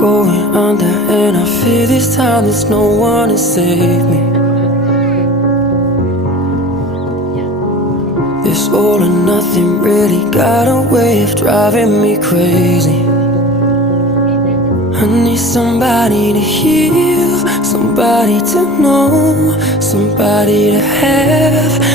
going under, and I fear this time there's no one to save me. This all or nothing really got a way of driving me crazy. I need somebody to heal, somebody to know, somebody to have.